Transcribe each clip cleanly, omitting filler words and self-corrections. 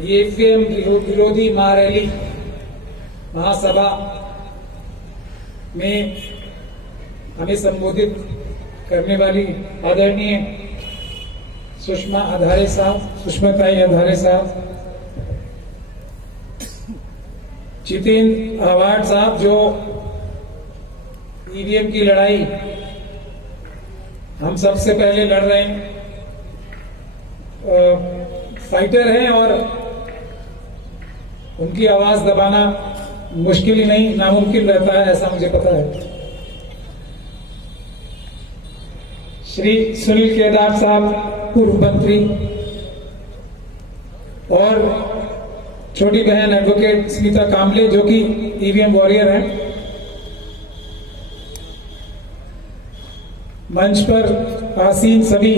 EVM विरोधी महारैली महासभा में हमें संबोधित करने वाली आदरणीय सुषमा ताई अधारे साहब, जितेंद्र आवाड साहब जो ईवीएम की लड़ाई हम सबसे पहले लड़ रहे हैं, फाइटर हैं और उनकी आवाज दबाना मुश्किल ही नहीं नामुमकिन रहता है, ऐसा मुझे पता है। श्री सुनील केदार साहब पूर्व मंत्री और छोटी बहन एडवोकेट स्मिता कामले जो कि ईवीएम वॉरियर हैं, मंच पर आसीन सभी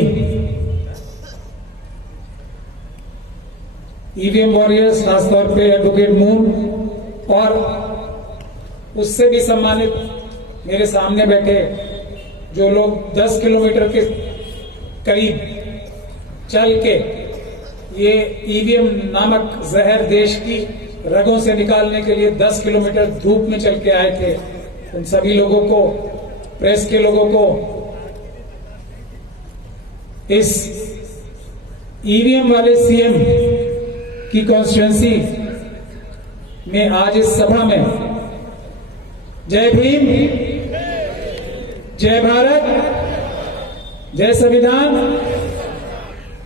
ईवीएम वॉरियर्स, खासतौर पे एडवोकेट मून और उससे भी सम्मानित मेरे सामने बैठे जो लोग 10 किलोमीटर के करीब चल के ये ईवीएम नामक जहर देश की रगों से निकालने के लिए 10 किलोमीटर धूप में चल के आए थे, उन सभी लोगों को, प्रेस के लोगों को, इस ईवीएम वाले सीएम की कॉन्स्टिट्यूएंसी में आज इस सभा में जय भीम, जय भारत, जय संविधान,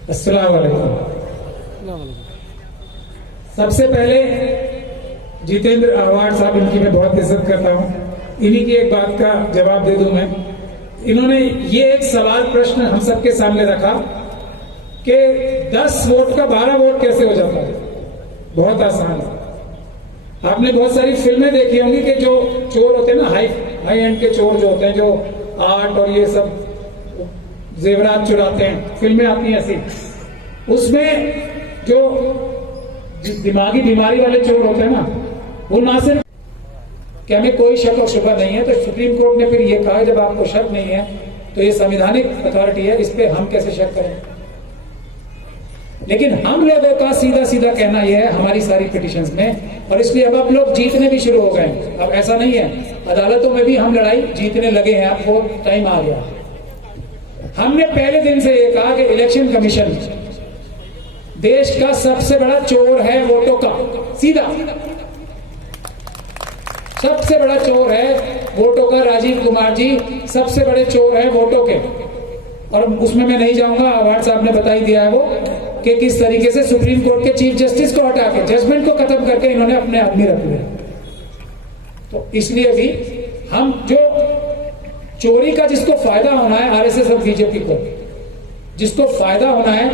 अस्सलाम वालेकुम। सबसे पहले जितेंद्र आवाड साहब, इनकी मैं बहुत इज्जत करता हूं, इन्हीं की एक बात का जवाब दे दूं मैं। इन्होंने ये एक सवाल प्रश्न हम सबके सामने रखा कि 10 वोट का 12 वोट कैसे हो जाता है। बहुत आसान है। आपने बहुत सारी फिल्में देखी होंगी कि जो चोर होते हैं ना, हाई एंड के चोर जो होते हैं, जो आर्ट और ये सब जेवरात चुराते हैं, फिल्में आती हैं ऐसी, उसमें जो दिमागी बीमारी वाले चोर होते हैं ना, वो ना सिर्फ कि हमें कोई शक और शुबा नहीं है, तो सुप्रीम कोर्ट ने फिर ये कहा जब आपको शक नहीं है तो ये संवैधानिक अथॉरिटी है, इस पे हम कैसे शक करें। लेकिन हम लोगों का सीधा सीधा कहना यह है हमारी सारी पिटिशंस में, और इसलिए अब आप लोग जीतने भी शुरू हो गए। अब ऐसा नहीं है, अदालतों में भी हम लड़ाई जीतने लगे हैं, अब वो टाइम आ गया। हमने पहले दिन से ये कहा कि इलेक्शन कमीशन देश का सबसे बड़ा चोर है वोटों का, सीधा सबसे बड़ा चोर है वोटों का। राजीव कुमार जी सबसे बड़े चोर है वोटों के, और उसमें मैं नहीं जाऊंगा, आवाड साहब ने बता ही दिया है वो कि किस तरीके से सुप्रीम कोर्ट के चीफ जस्टिस को हटा के, जजमेंट को खत्म करके इन्होंने अपने आदमी रख लिया। तो इसलिए भी हम जो चोरी का जिसको फायदा होना है, आरएसएस और बीजेपी को जिसको फायदा होना है,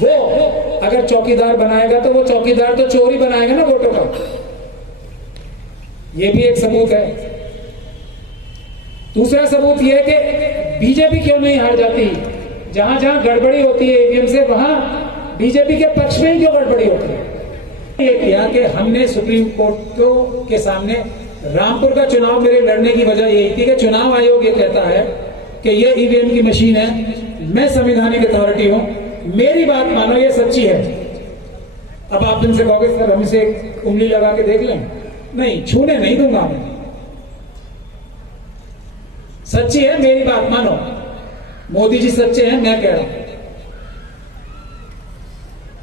वो अगर चौकीदार बनाएगा तो वो चौकीदार तो चोर ही बनाएगा ना वोटों का। ये भी एक सबूत है। दूसरा सबूत यह है कि बीजेपी क्यों नहीं हार जाती। जहां जहां गड़बड़ी होती है ईवीएम से, वहां बीजेपी के पक्ष में ही क्यों गड़बड़ी होती है। ये किया कि हमने सुप्रीम कोर्ट के सामने रामपुर का चुनाव मेरे लड़ने की वजह यही थी कि चुनाव आयोग ये कहता है कि ये ईवीएम की मशीन है, मैं संवैधानिक अथॉरिटी हूं, मेरी बात मानो, ये सच्ची है। अब आप इनसे कहोगे सर हम इसे उंगली लगा के देख लें, नहीं, छूने नहीं दूंगा मैं, सच्ची है, मेरी बात मानो। मोदी जी सच्चे हैं, मैं कह रहा हूं।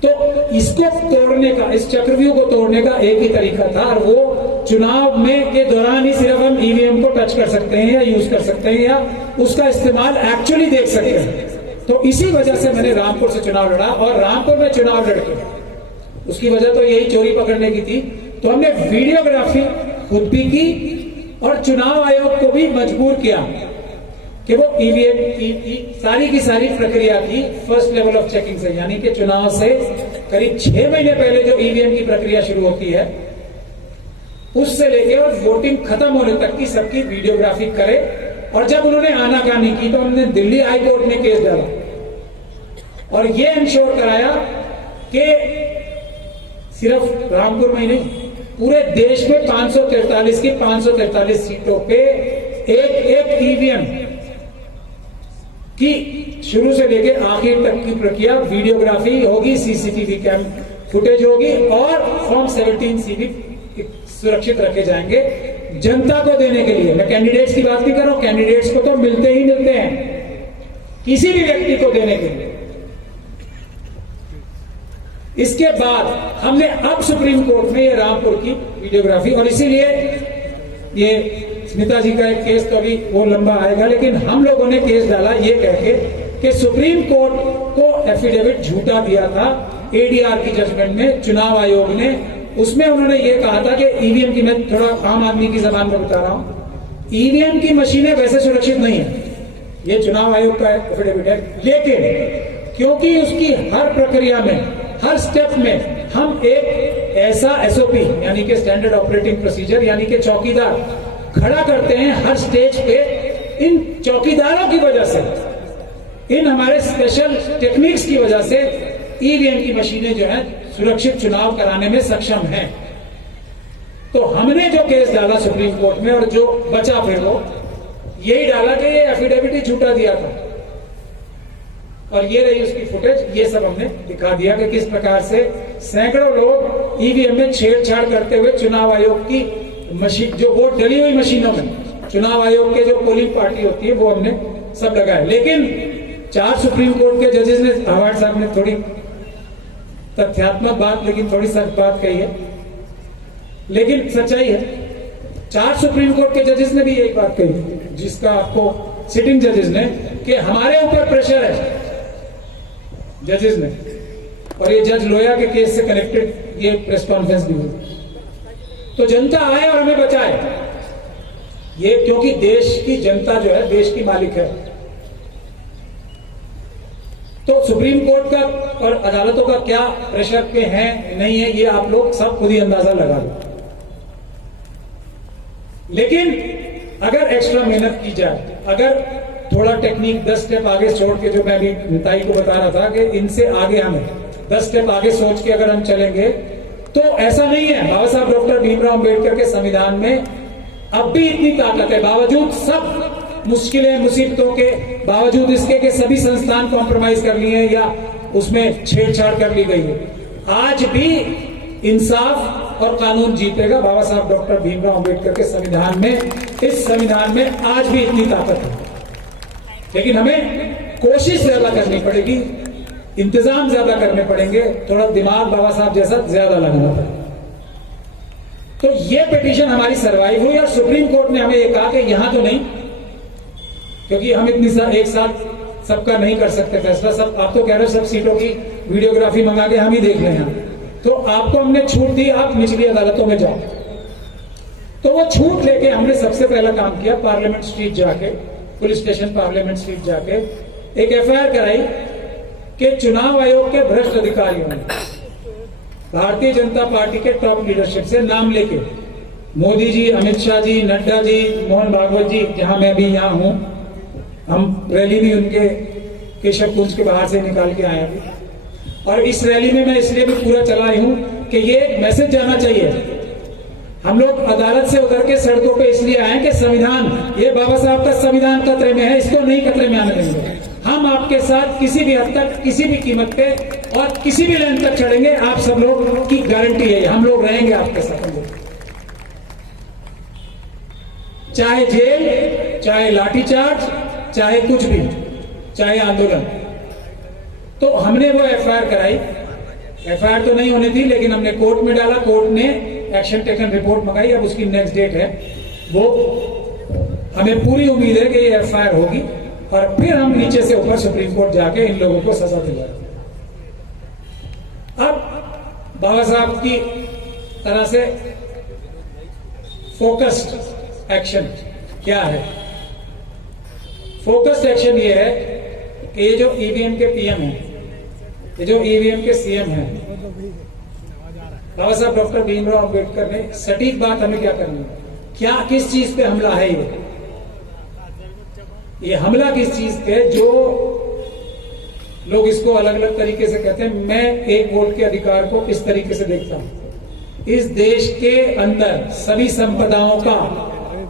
तो इसको तोड़ने का, इस चक्रव्यूह को तोड़ने का एक ही तरीका था, और वो चुनाव में के दौरान ही सिर्फ हम ईवीएम को टच कर सकते हैं या यूज कर सकते हैं या उसका इस्तेमाल एक्चुअली देख सकते हैं। तो इसी वजह से मैंने रामपुर से चुनाव लड़ा, और रामपुर में चुनाव लड़के उसकी वजह तो यही चोरी पकड़ने की थी। तो हमने वीडियोग्राफी खुद भी की और चुनाव आयोग को भी मजबूर किया कि वो ईवीएम की सारी की सारी प्रक्रिया की फर्स्ट लेवल ऑफ चेकिंग से, यानी कि चुनाव से करीब 6 महीने पहले जो ईवीएम की प्रक्रिया शुरू होती है उससे लेके और वोटिंग खत्म होने तक की सबकी वीडियोग्राफी करे। और जब उन्होंने आनाकानी की तो हमने दिल्ली हाई कोर्ट में केस डाला और ये इंश्योर कराया कि सिर्फ रामपुर में ही नहीं, पूरे देश में 543 की 543 सीटों पे एक एक ईवीएम की शुरू से लेके आखिर तक की प्रक्रिया वीडियोग्राफी होगी, सीसीटीवी कैम फुटेज होगी और फॉर्म 17C भी सुरक्षित रखे जाएंगे जनता को देने के लिए। मैं कैंडिडेट्स की बात नहीं कर रहा हूं, कैंडिडेट्स को तो मिलते ही मिलते हैं, किसी भी व्यक्ति को देने के लिए। इसके बाद हमने अब सुप्रीम कोर्ट में ये रामपुर की वीडियोग्राफी, और इसीलिए ये स्मिता जी का एक केस तो अभी वो लंबा आएगा, लेकिन हम लोगों ने केस डाला ये कह के कि सुप्रीम कोर्ट को एफिडेविट झूठा दिया था एडीआर की जजमेंट में चुनाव आयोग ने। उसमें उन्होंने ये कहा था कि ईवीएम की, मैं थोड़ा आम आदमी की जबान में बता रहा हूं, ईवीएम की मशीनें वैसे सुरक्षित नहीं है, ये चुनाव आयोग का एफिडेविट है, लेकिन क्योंकि उसकी हर प्रक्रिया में, हर स्टेप में हम एक ऐसा एसओपी यानी कि स्टैंडर्ड ऑपरेटिंग प्रोसीजर यानी कि चौकीदार खड़ा करते हैं हर स्टेज पे। इन चौकीदारों की वजह से, इन हमारे स्पेशल टेक्निक्स की वजह से ईवीएम की मशीनें जो है सुरक्षित चुनाव कराने में सक्षम हैं। तो हमने जो केस डाला सुप्रीम कोर्ट में और जो बचा फिर वो यही डाला कि ये एफिडेविट ही झूठा दिया था, और ये रही उसकी फुटेज। ये सब हमने दिखा दिया कि किस प्रकार से सैकड़ों लोग ईवीएम में छेड़छाड़ करते हुए चुनाव आयोग की मशीन, जो वोट डली हुई मशीनों में चुनाव आयोग के जो पोलिंग पार्टी होती है वो हमने सब लगाए। लेकिन 4 सुप्रीम कोर्ट के जजेस ने, अवार्ड साहब ने थोड़ी तथ्यात्मक बात लेकिन थोड़ी सख्त बात कही है, लेकिन सच्चाई है। 4 सुप्रीम कोर्ट के जजेस ने भी यही बात कही, जिसका आपको सिटिंग जजेस ने, कि हमारे ऊपर प्रेशर है जजेस ने। और ये जज लोया के केस से कनेक्टेड ये प्रेस कॉन्फ्रेंस भी हुई। तो जनता आए और हमें बचाए, ये क्योंकि देश की जनता जो है देश की मालिक है। तो सुप्रीम कोर्ट का और अदालतों का क्या प्रेशर पे है नहीं है, ये आप लोग सब खुद ही अंदाजा लगा लो। लेकिन अगर एक्स्ट्रा मेहनत की जाए, अगर थोड़ा टेक्निक 10 स्टेप आगे छोड़ के, जो मैं भी निताई को बता रहा था कि इनसे आगे हमें 10 स्टेप आगे सोच के अगर हम चलेंगे तो ऐसा नहीं है। बाबा साहब डॉक्टर भीमराव अंबेडकर के संविधान में अब भी इतनी ताकत है, बावजूद सब मुश्किलें मुसीबतों के बावजूद इसके के सभी संस्थान कॉम्प्रोमाइज कर लिए हैं या उसमें छेड़छाड़ कर ली गई है, आज भी इंसाफ और कानून जीतेगा। बाबा साहब डॉक्टर भीमराव अंबेडकर के संविधान में, इस संविधान में आज भी इतनी ताकत है। लेकिन हमें कोशिश ज्यादा करनी पड़ेगी, इंतजाम ज्यादा करने पड़ेंगे, थोड़ा दिमाग बाबा साहब जैसा ज्यादा लगाना पड़ेगा। तो ये पिटीशन हमारी सरवाइव हुई और सुप्रीम कोर्ट ने हमें ये कहा कि यहां तो नहीं, क्योंकि हम इतनी एक साथ सबका नहीं कर सकते फैसला। सब आप तो कह रहे हो सब सीटों की वीडियोग्राफी मंगा के हम ही देख रहे हैं, तो आपको हमने छूट दी, आप निचली अदालतों में जाओ। तो वो छूट लेके हमने सबसे पहला काम किया, पार्लियामेंट स्ट्रीट जाके, पुलिस स्टेशन पार्लियामेंट स्ट्रीट जाके एक एफआईआर कराई कि चुनाव आयोग के भ्रष्ट अधिकारियों ने भारतीय जनता पार्टी के टॉप लीडरशिप से नाम लेके मोदी जी, अमित शाह जी, नड्डा जी, मोहन भागवत जी, जहां मैं भी यहां हूं, हम रैली भी उनके केशव कुंज के बाहर से निकाल के आए अभी। और इस रैली में मैं इसलिए भी पूरा चला आई हूं कि ये एक मैसेज जाना चाहिए। हम लोग अदालत से उतर के सड़कों पे इसलिए आए कि संविधान, ये बाबा साहब का संविधान खतरे में है, इसको नहीं खतरे में आने देंगे। हम आपके साथ किसी भी हद तक, किसी भी कीमत पे और किसी भी लाइन तक चढ़ेंगे, आप सब लोग की गारंटी है, हम लोग रहेंगे आपके साथ। चाहे जेल, चाहे लाठीचार्ज, चाहे कुछ भी, चाहे आंदोलन। तो हमने वो एफआईआर कराई। एफआईआर तो नहीं होनी थी, लेकिन हमने कोर्ट में डाला, कोर्ट ने एक्शन टेकन रिपोर्ट मंगाई। अब उसकी नेक्स्ट डेट है, वो हमें पूरी उम्मीद है कि ये एफआईआर होगी और फिर हम नीचे से ऊपर सुप्रीम कोर्ट जाके इन लोगों को सजा दिलाएंगे। अब बाबा साहब की तरह से फोकस्ड एक्शन क्या है? फोकस्ड एक्शन ये है कि ये जो ईवीएम के पीएम है, ये जो ईवीएम के सीएम है, बाबा साहब डॉक्टर भीमराव अंबेडकर ने सटीक बात हमें क्या करनी है, क्या किस चीज पे हमला है? ये हमला किस चीज पे, जो लोग इसको अलग अलग तरीके से कहते हैं। मैं एक वोट के अधिकार को इस तरीके से देखता हूं, इस देश के अंदर सभी संपदाओं का,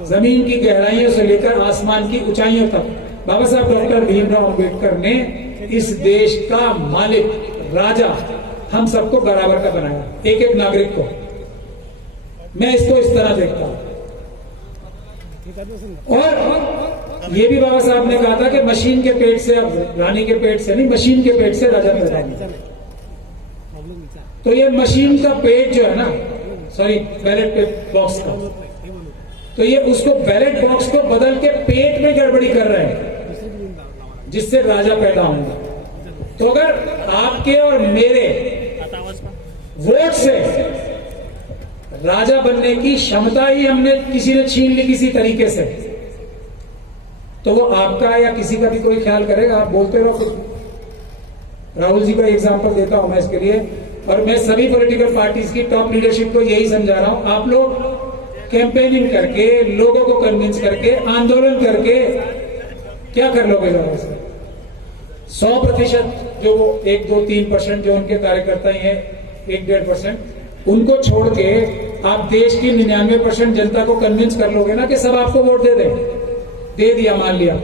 जमीन की गहराइयों से लेकर आसमान की ऊंचाइयों तक बाबा साहब डॉक्टर भीमराव अंबेडकर ने इस देश का मालिक, राजा, हम सबको बराबर का बनाया, एक एक नागरिक को। मैं इसको इस तरह देखता हूं। और ये भी बाबा साहब ने कहा था कि मशीन के पेट से, अब रानी के पेट से नहीं, मशीन के पेट से राजा पैदा हुआ। तो ये मशीन का पेट जो है ना, सॉरी बैलेट बॉक्स का, तो ये उसको बैलेट बॉक्स को बदल के पेट में गड़बड़ी कर रहे हैं, जिससे राजा पैदा होंगे। तो अगर आपके और मेरे वोट से राजा बनने की क्षमता ही हमने किसी ने छीन ली किसी तरीके से, तो वो आपका या किसी का भी कोई ख्याल करेगा? आप बोलते रहो कुछ। राहुल जी का एग्जांपल देता हूं मैं इसके लिए, और मैं सभी पॉलिटिकल पार्टीज की टॉप लीडरशिप को यही समझा रहा हूं, आप लोग कैंपेनिंग करके, लोगों को कन्विंस करके, आंदोलन करके क्या कर लोगे? 100% जो 1-2-3% जो उनके कार्यकर्ता ही हैं, 1-1.5%, उनको छोड़ के आप देश की 99% जनता को कन्विंस कर लोगे ना कि सब आपको वोट दे दिया, मान लिया,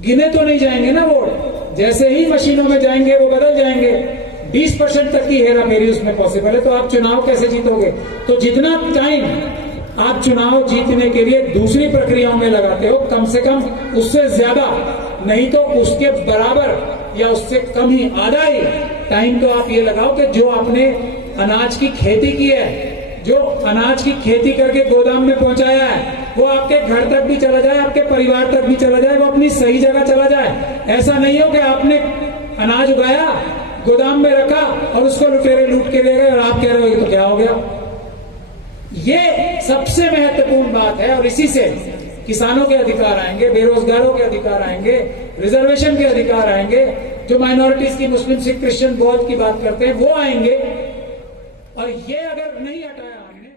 गिने तो नहीं जाएंगे ना वोट। जैसे ही मशीनों में जाएंगे वो बदल जाएंगे। 20% तक की हेरा फेरी उसमें पॉसिबल है, तो आप चुनाव कैसे जीतोगे? तो जितना टाइम आप चुनाव जीतने के लिए दूसरी प्रक्रियाओं में लगाते हो, कम से कम उससे ज्यादा, नहीं तो उसके बराबर या उससे कम ही, आधा ही टाइम तो आप ये लगाओ कि जो आपने अनाज की खेती की है, जो अनाज की खेती करके गोदाम में पहुंचाया है, वो आपके घर तक भी चला जाए, आपके परिवार तक भी चला जाए, वो अपनी सही जगह चला जाए। ऐसा नहीं हो कि आपने अनाज उगाया, गोदाम में रखा और उसको लुटेरे लूट के ले गए और आप कह रहे हो तो क्या हो गया। ये सबसे महत्वपूर्ण बात है, और इसी से किसानों के अधिकार आएंगे, बेरोजगारों के अधिकार आएंगे, रिजर्वेशन के अधिकार आएंगे, जो माइनॉरिटीज की, मुस्लिम, सिख, क्रिश्चियन, बौद्ध की बात करते हैं वो आएंगे। और ये अगर नहीं हटाया हमने